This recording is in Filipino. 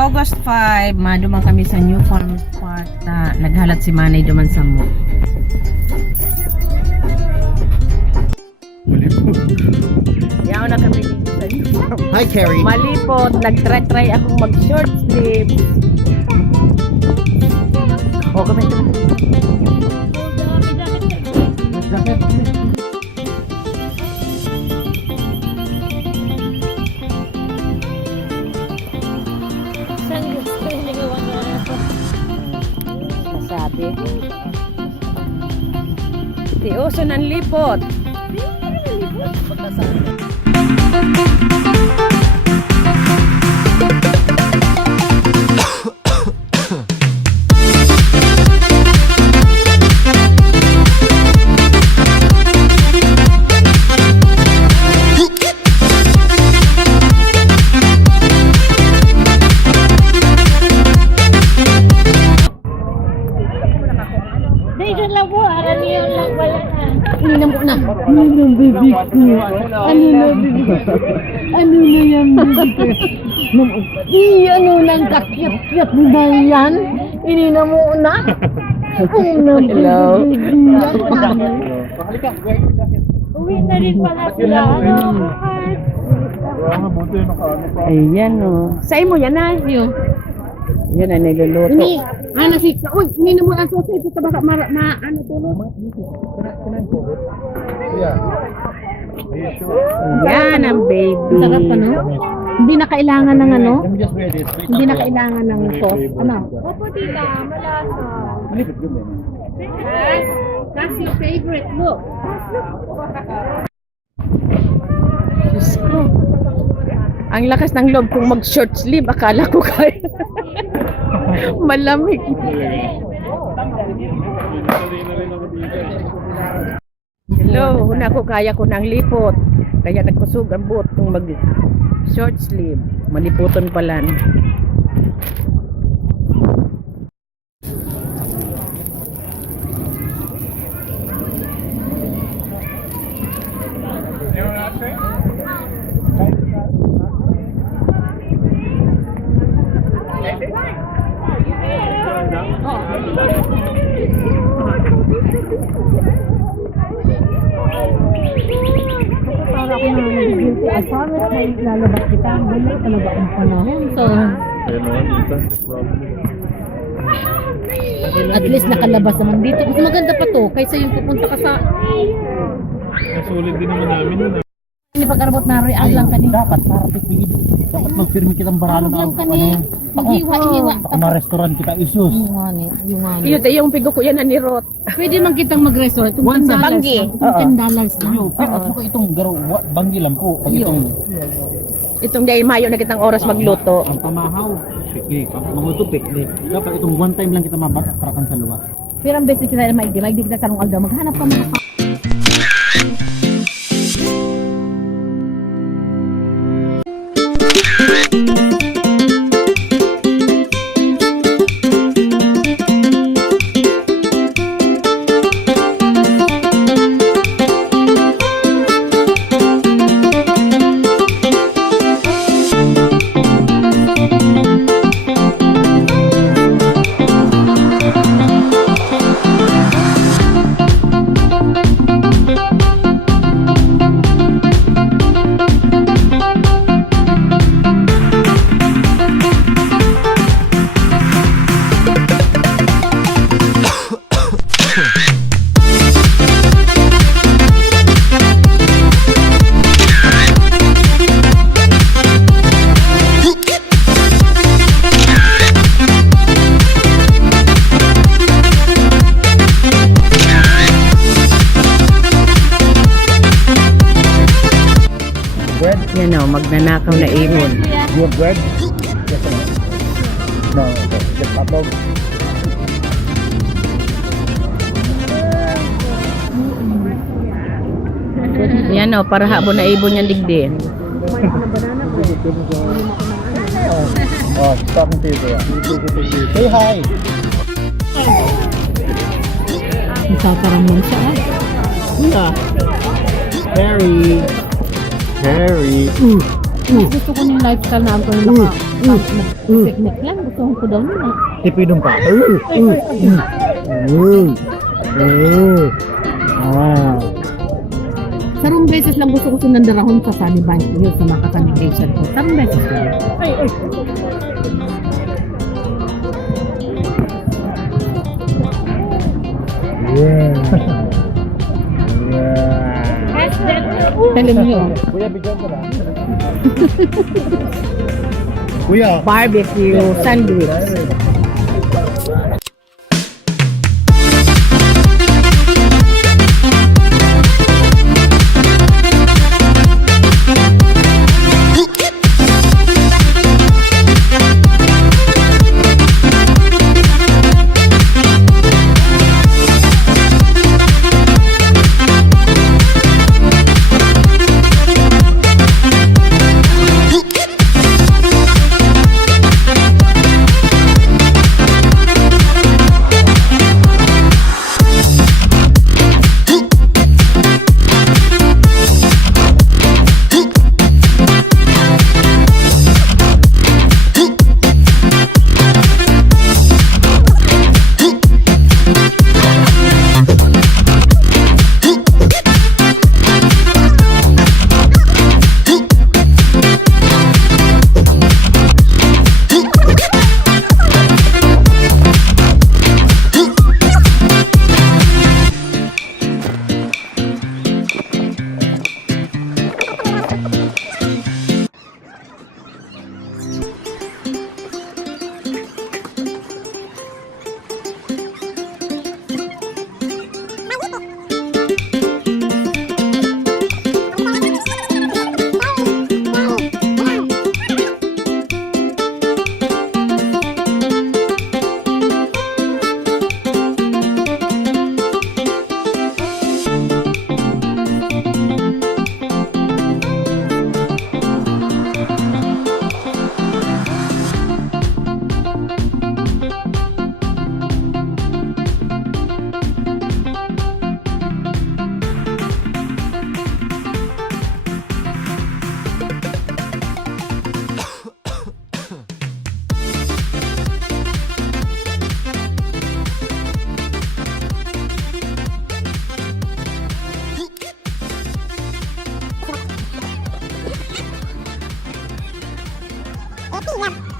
August 5, maduman kami sa New Farm Park. Naghalat si Manay duman sa mo. Yaw na kami dito sa New Farm. Hi, Carrie. Malipot, nag-try akong mag-short sleeve. O, kami ito. Nasabi. Di uso ng lipot. Ano na, baby ko? Ano na, baby ko? Ano na yan, baby ko? Ano nang kakyat-kyat na yan? Inina mo na? Hello. Uwi na rin pala sila. Ayan o. Sa'yo mo yan na. Yan na niluluto. Ini, si, uy, inina mo ang sausage. Ito baka ano tulog? Yan ang baby. Sarap ano? Hindi na kailangan ng ano? Hindi na kailangan ng sauce. Ano? Opo, tita. Malasa. Yes. That's your favorite. Look. Diyos ko. Ang lakas ng loob kung mag-short sleeve. Akala ko kaya. Malamig. Hello, huna ko kaya ko ng lipot. Kaya nagkusog ang buot kung mag short sleeve. Maliputon pala. Para ako na nag-guilty. I promise na lalabas kita. Wala talaga ang panahon. So, at least nakalabas naman dito. Kasi maganda pa to. Kaysa yung pupunta ka sa... Sulit din naman namin. Hindi pagkarabot na real lang kanina. Dapat para tipid. Dapat magpirmi kitang baralan Lang ng kanina. Maghiwa-hiwa. Mga restaurant kita isus. Yung ano. Yung pigo ko yan na ni Rot. Pwede man kitang mag-resort. Once a Banggi. $10 lang. Pero itong garo, banggi lang po. Pag itong Itong day mayo na kitang oras magluto. ang pamahaw, piknik. Ang maguto, piknik. Dapat itong one time lang kita mabatakrakan sa luwa. Pero ang best kita na maigdi kita sa mga alda. Maghanap ka mga Yan o, magnanakaw na ibon. You want bread? Yes or no? No, okay. Just hot dog. Yan o, para habo na ibon yan digdi. Oh, talking to you there. Say hi. Nagkakaramon siya. Yeah. Harry. Harry. Gusto ko yung lifestyle na ako yung picnic lang. Gusto ko daw nila. Tipidong pa. Sarong beses lang gusto ko sinandarahon sa Sunny Bank yun sa mga communication ko. Sarong beses lang. Telling you. Kuya, bigyan ka na. Kuya. Barbecue sandwich. Happy lang.